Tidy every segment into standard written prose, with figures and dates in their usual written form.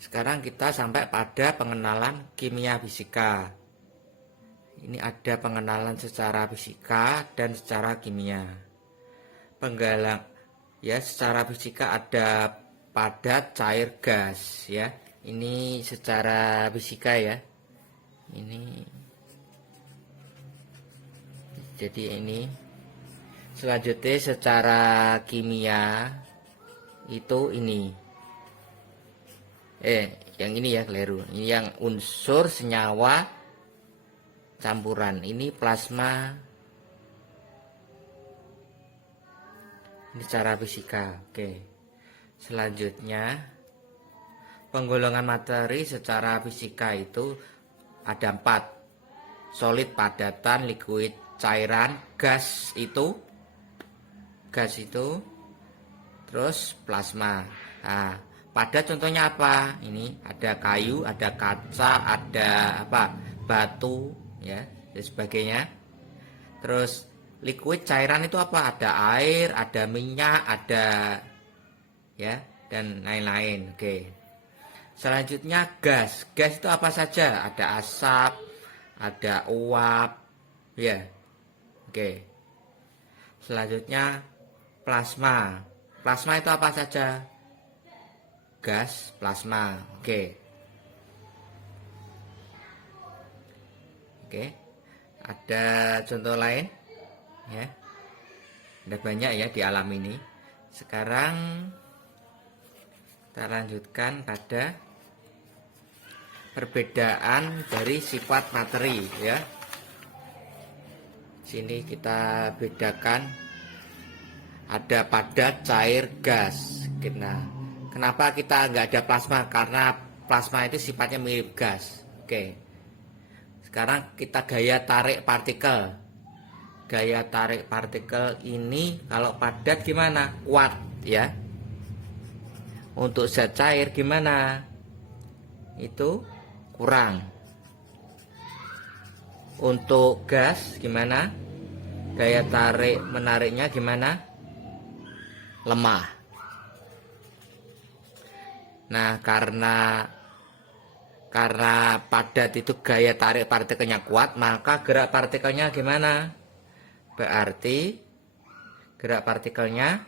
Sekarang kita sampai pada pengenalan kimia fisika. Ini ada pengenalan secara fisika dan secara kimia. Penggalang ya, secara fisika ada padat, cair, gas ya. Ini secara fisika ya. Ini jadi ini selanjutnya secara kimia itu ini yang ini ya, keliru. Ini yang unsur senyawa campuran. Ini plasma. Ini secara fisika. Oke. Selanjutnya penggolongan materi secara fisika itu ada 4. Solid, padatan, liquid, cairan, gas itu terus plasma. Nah, padat contohnya apa? Ini ada kayu, ada kaca, ada apa? Batu ya, dan sebagainya. Terus liquid, cairan itu apa? Ada air, ada minyak, ada ya, dan lain-lain. Oke. Selanjutnya gas. Gas itu apa saja? Ada asap, ada uap ya. Oke. Selanjutnya plasma. Plasma itu apa saja? Gas, plasma. Oke. Oke. Ada contoh lain? Ya. Ada banyak ya di alam ini. Sekarang kita lanjutkan pada perbedaan dari sifat materi ya. Sini kita bedakan ada padat, cair, gas. Nah, kenapa kita nggak ada plasma? Karena plasma itu sifatnya mirip gas. Oke. Sekarang kita gaya tarik partikel. Gaya tarik partikel ini kalau padat gimana? Kuat ya. Untuk zat cair gimana? Itu kurang. Untuk gas gimana? Gaya tarik menariknya gimana? Lemah. Nah, karena padat itu gaya tarik partikelnya kuat, maka gerak partikelnya gimana? Berarti gerak partikelnya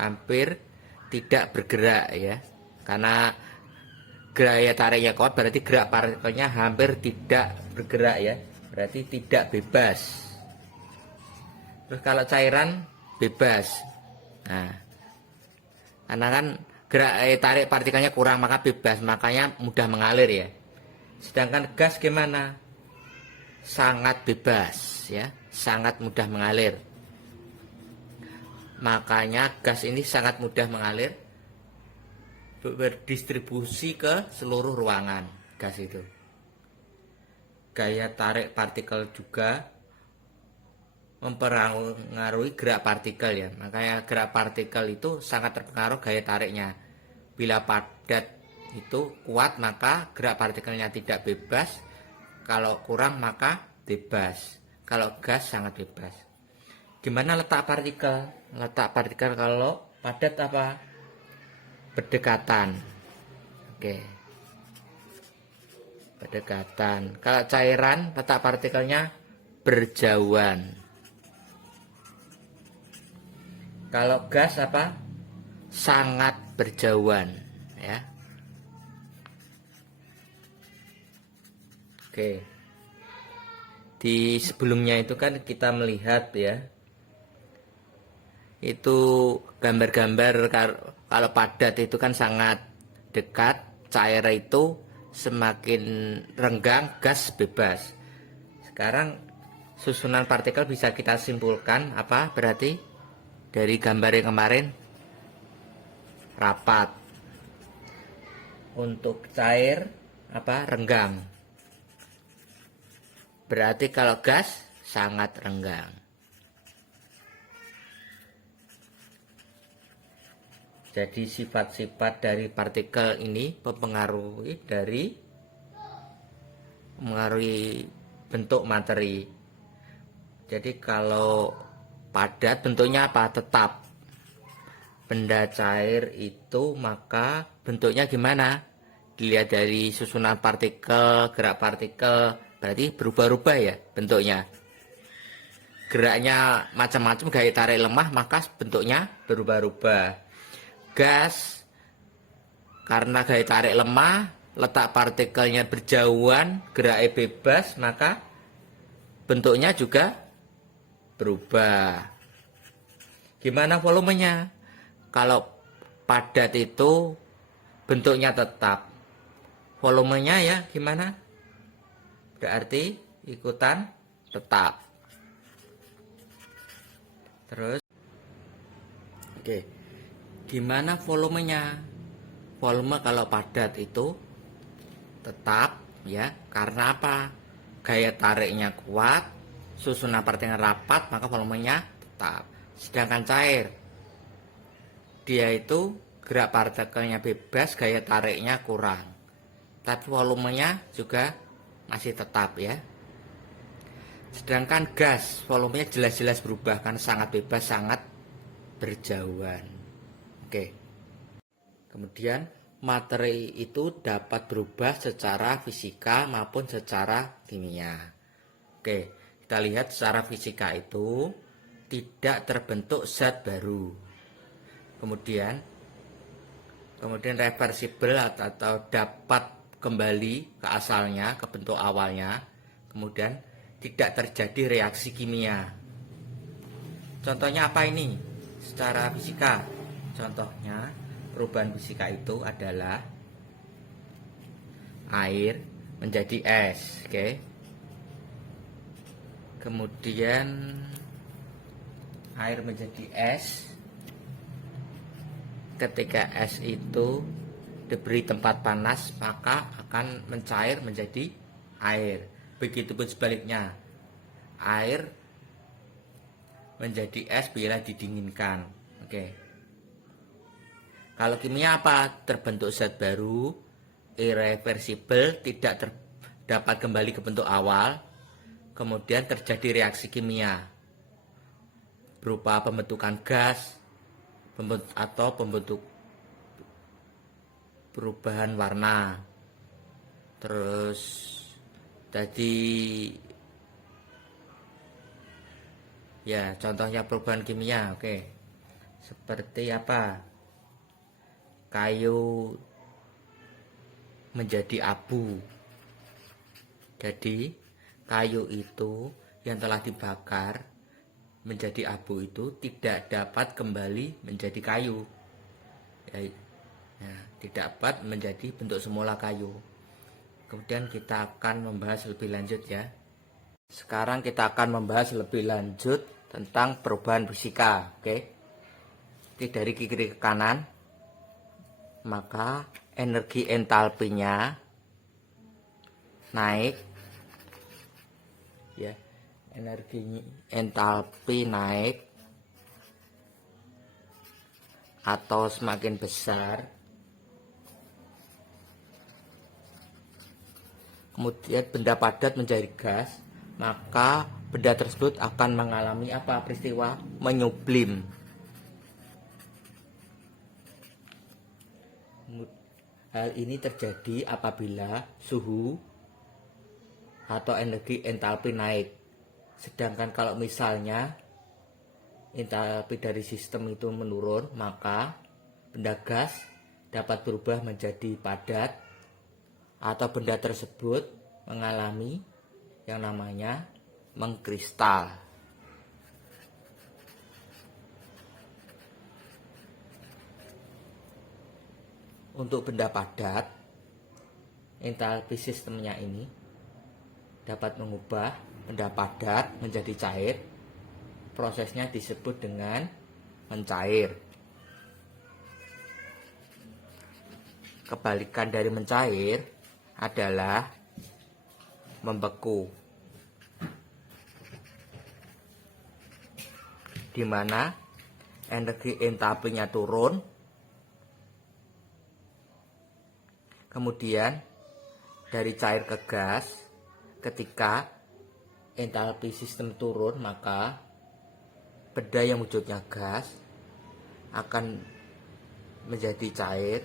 hampir tidak bergerak ya. Karena gaya tariknya kuat berarti gerak partikelnya hampir tidak bergerak ya. Berarti tidak bebas. Terus kalau cairan bebas. Nah, karena kan gerak tarik partikelnya kurang maka bebas, makanya mudah mengalir ya. Sedangkan gas gimana? Sangat bebas ya, sangat mudah mengalir. Makanya gas ini sangat mudah mengalir, berdistribusi ke seluruh ruangan. Gas itu gaya tarik partikel juga mempengaruhi gerak partikel ya. Makanya gerak partikel itu sangat terpengaruh gaya tariknya. Bila padat itu kuat maka gerak partikelnya tidak bebas, kalau kurang maka bebas. Kalau gas sangat bebas. Gimana letak partikel? Letak partikel kalau padat apa? Berdekatan. Oke. Berdekatan. Kalau cairan letak partikelnya berjauhan. Kalau gas apa? Sangat berjauhan ya. Oke. Di sebelumnya itu kan kita melihat ya, itu gambar-gambar kalau padat itu kan sangat dekat, cair itu semakin renggang, gas bebas. Sekarang susunan partikel bisa kita simpulkan apa? Berarti dari gambar yang kemarin rapat. Untuk cair apa? Renggang. Berarti kalau gas sangat renggang. Jadi sifat-sifat dari partikel ini mempengaruhi bentuk materi. Jadi kalau padat bentuknya apa? Tetap. benda cair itu maka bentuknya gimana? Dilihat dari susunan partikel, gerak partikel, berarti berubah-ubah ya bentuknya. Geraknya macam-macam, gaya tarik lemah, maka bentuknya berubah-ubah. Gas, karena gaya tarik lemah, letak partikelnya berjauhan, geraknya bebas, maka bentuknya juga berubah. Gimana volumenya? Kalau padat itu bentuknya tetap. Volumenya ya gimana? Berarti ikutan tetap. Terus, oke, gimana volumenya? Volume kalau padat itu tetap ya, karena apa? Gaya tariknya kuat, susunan partikelnya rapat, maka volumenya tetap. Sedangkan cair, dia itu gerak partikelnya bebas, gaya tariknya kurang, tapi volumenya juga masih tetap ya. Sedangkan gas, volumenya jelas-jelas berubah, kan sangat bebas, sangat berjauhan. Oke. Kemudian materi itu dapat berubah secara fisika maupun secara kimia. Oke, kita lihat secara fisika itu tidak terbentuk zat baru. Kemudian reversible atau dapat kembali ke asalnya, ke bentuk awalnya. Kemudian tidak terjadi reaksi kimia. Contohnya apa ini? Secara fisika, contohnya perubahan fisika itu adalah air menjadi es, oke. Kemudian air menjadi es. Ketika es itu diberi tempat panas, maka akan mencair menjadi air. Begitupun sebaliknya, air menjadi es bila didinginkan. Oke. Kalau kimia apa? Terbentuk zat baru, irreversible, tidak dapat kembali ke bentuk awal. Kemudian terjadi reaksi kimia berupa pembentukan gas atau pembentuk perubahan warna. Terus tadi ya contohnya perubahan kimia, oke. Seperti apa? Kayu menjadi abu. Jadi kayu itu yang telah dibakar menjadi abu itu tidak dapat kembali menjadi kayu ya, tidak dapat menjadi bentuk semula kayu. Kemudian kita akan membahas lebih lanjut ya. Sekarang kita akan membahas lebih lanjut tentang perubahan fisika, oke. Jadi dari kiri ke kanan, maka energi entalpinya naik ya, energi entalpi naik atau semakin besar. Kemudian benda padat menjadi gas, maka benda tersebut akan mengalami apa? Peristiwa menyublim. Hal ini terjadi apabila suhu atau energi entalpi naik. Sedangkan kalau misalnya entalpi dari sistem itu menurun, maka benda gas dapat berubah menjadi padat atau benda tersebut mengalami yang namanya mengkristal. Untuk benda padat, entalpi sistemnya ini dapat mengubah benda padat menjadi cair. Prosesnya disebut dengan mencair. Kebalikan dari mencair adalah membeku, di mana energi entalpinya turun. Kemudian dari cair ke gas, ketika entalpi sistem turun, maka benda yang wujudnya gas akan menjadi cair.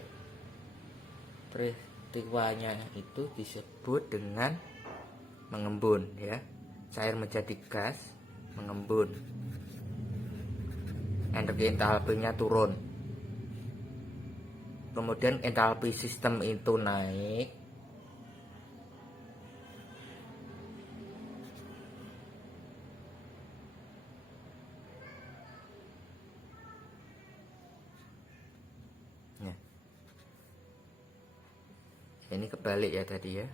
Peristiwanya itu disebut dengan mengembun ya. Cair menjadi gas, mengembun. Energi entalpinya turun. Kemudian entalpi sistem itu naik. Ya. Ini kebalik ya tadi ya.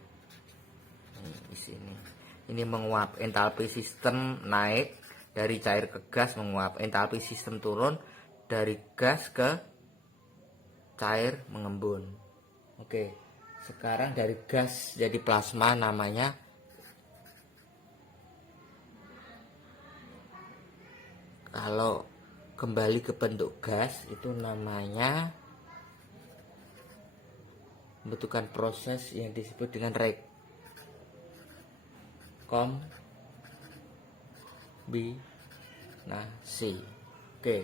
Ini di sini. Ini menguap, entalpi sistem naik dari cair ke gas menguap, entalpi sistem turun dari gas ke cair mengembun. Oke, sekarang dari gas jadi plasma namanya kalau kembali ke bentuk gas itu namanya membutuhkan proses yang disebut dengan rekombinasi. Oke.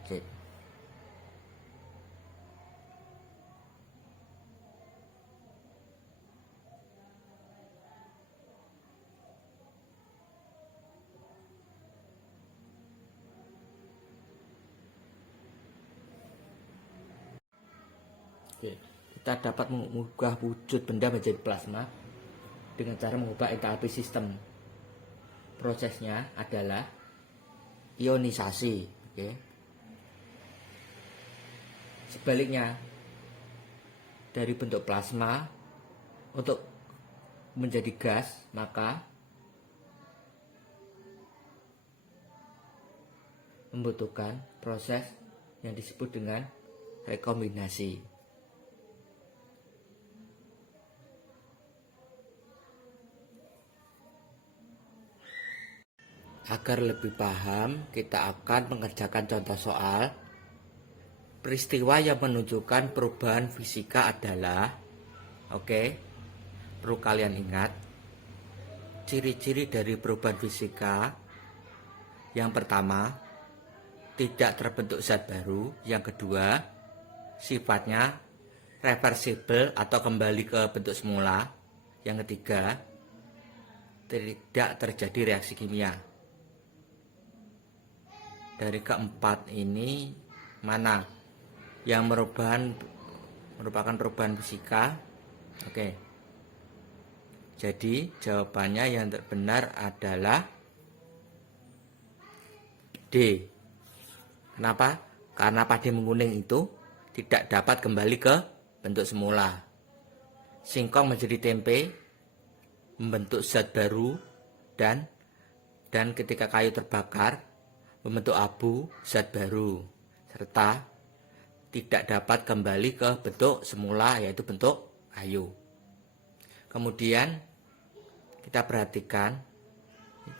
Oke. Oke, kita dapat mengubah wujud benda menjadi plasma dengan cara mengubah entalpi sistem. Prosesnya adalah ionisasi. Oke. Sebaliknya, dari bentuk plasma untuk menjadi gas, maka membutuhkan proses yang disebut dengan rekombinasi. Agar lebih paham, kita akan mengerjakan contoh soal. Peristiwa yang menunjukkan perubahan fisika adalah, perlu kalian ingat, ciri-ciri dari perubahan fisika. Yang pertama, tidak terbentuk zat baru. Yang kedua, sifatnya reversibel atau kembali ke bentuk semula. Yang ketiga, tidak terjadi reaksi kimia. Dari keempat ini mana yang merupakan perubahan fisika? Jadi jawabannya yang benar adalah D. Kenapa? Karena padi menguning itu tidak dapat kembali ke bentuk semula. Singkong menjadi tempe, membentuk zat baru, dan ketika kayu terbakar membentuk abu, zat baru, serta tidak dapat kembali ke bentuk semula, yaitu bentuk kayu. Kemudian kita perhatikan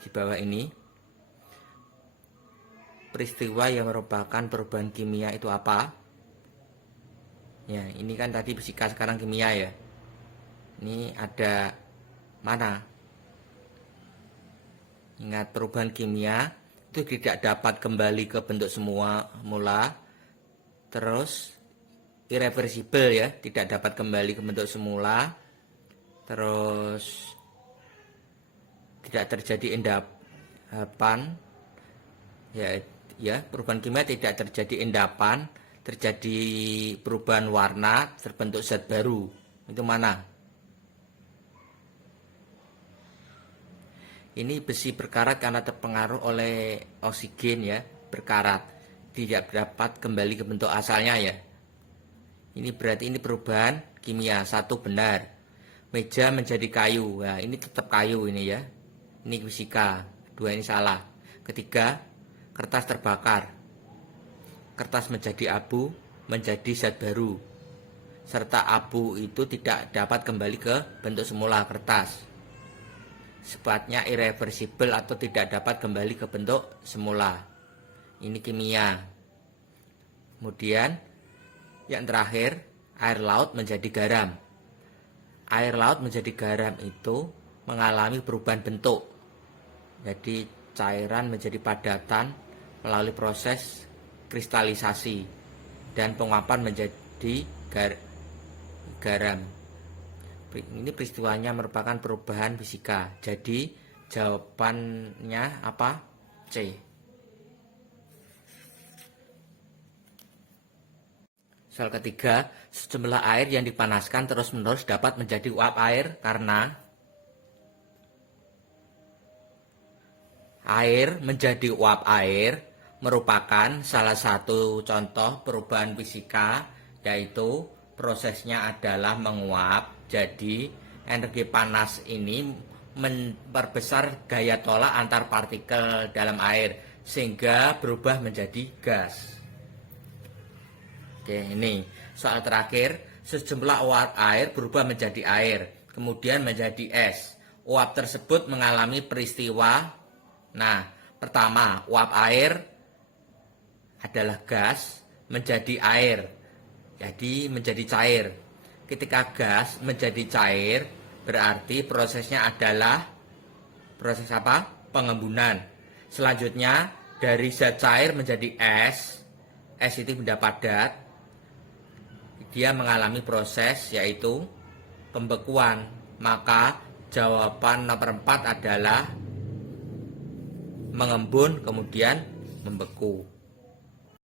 di bawah ini, peristiwa yang merupakan perubahan kimia itu apa? Ya, ini kan tadi fisika, sekarang kimia ya. Ini ada mana? Ingat, perubahan kimia itu tidak dapat kembali ke bentuk semula, terus irreversibel ya, tidak dapat kembali ke bentuk semula, terus tidak terjadi endapan ya, perubahan kimia tidak terjadi endapan, terjadi perubahan warna, terbentuk zat baru. Itu mana? Ini besi berkarat karena terpengaruh oleh oksigen ya, berkarat, tidak dapat kembali ke bentuk asalnya ya. Ini berarti ini perubahan kimia. Satu benar. Meja menjadi kayu. Nah, ini tetap kayu ini ya. Ini fisika. Dua ini salah. Ketiga, kertas terbakar. Kertas menjadi abu, menjadi zat baru. Serta abu itu tidak dapat kembali ke bentuk semula kertas. Sifatnya irreversibel atau tidak dapat kembali ke bentuk semula. Ini kimia. Kemudian yang terakhir, air laut menjadi garam. Air laut menjadi garam itu mengalami perubahan bentuk. Jadi cairan menjadi padatan melalui proses kristalisasi dan penguapan menjadi garam. Ini peristiwanya merupakan perubahan fisika. Jadi jawabannya apa? C. Soal ketiga, sejumlah air yang dipanaskan terus-menerus dapat menjadi uap air karena air menjadi uap air merupakan salah satu contoh perubahan fisika, yaitu prosesnya adalah menguap. Jadi energi panas ini memperbesar gaya tolak antar partikel dalam air sehingga berubah menjadi gas. Oke, ini soal terakhir. Sejumlah uap air berubah menjadi air, kemudian menjadi es. Uap tersebut mengalami peristiwa. Nah, pertama, uap air adalah gas menjadi air, jadi menjadi cair. Ketika gas menjadi cair, berarti prosesnya adalah proses apa? Pengembunan. Selanjutnya, dari zat cair menjadi es. Es itu benda padat. Dia mengalami proses yaitu pembekuan. Maka jawaban nomor 4 adalah mengembun kemudian membeku.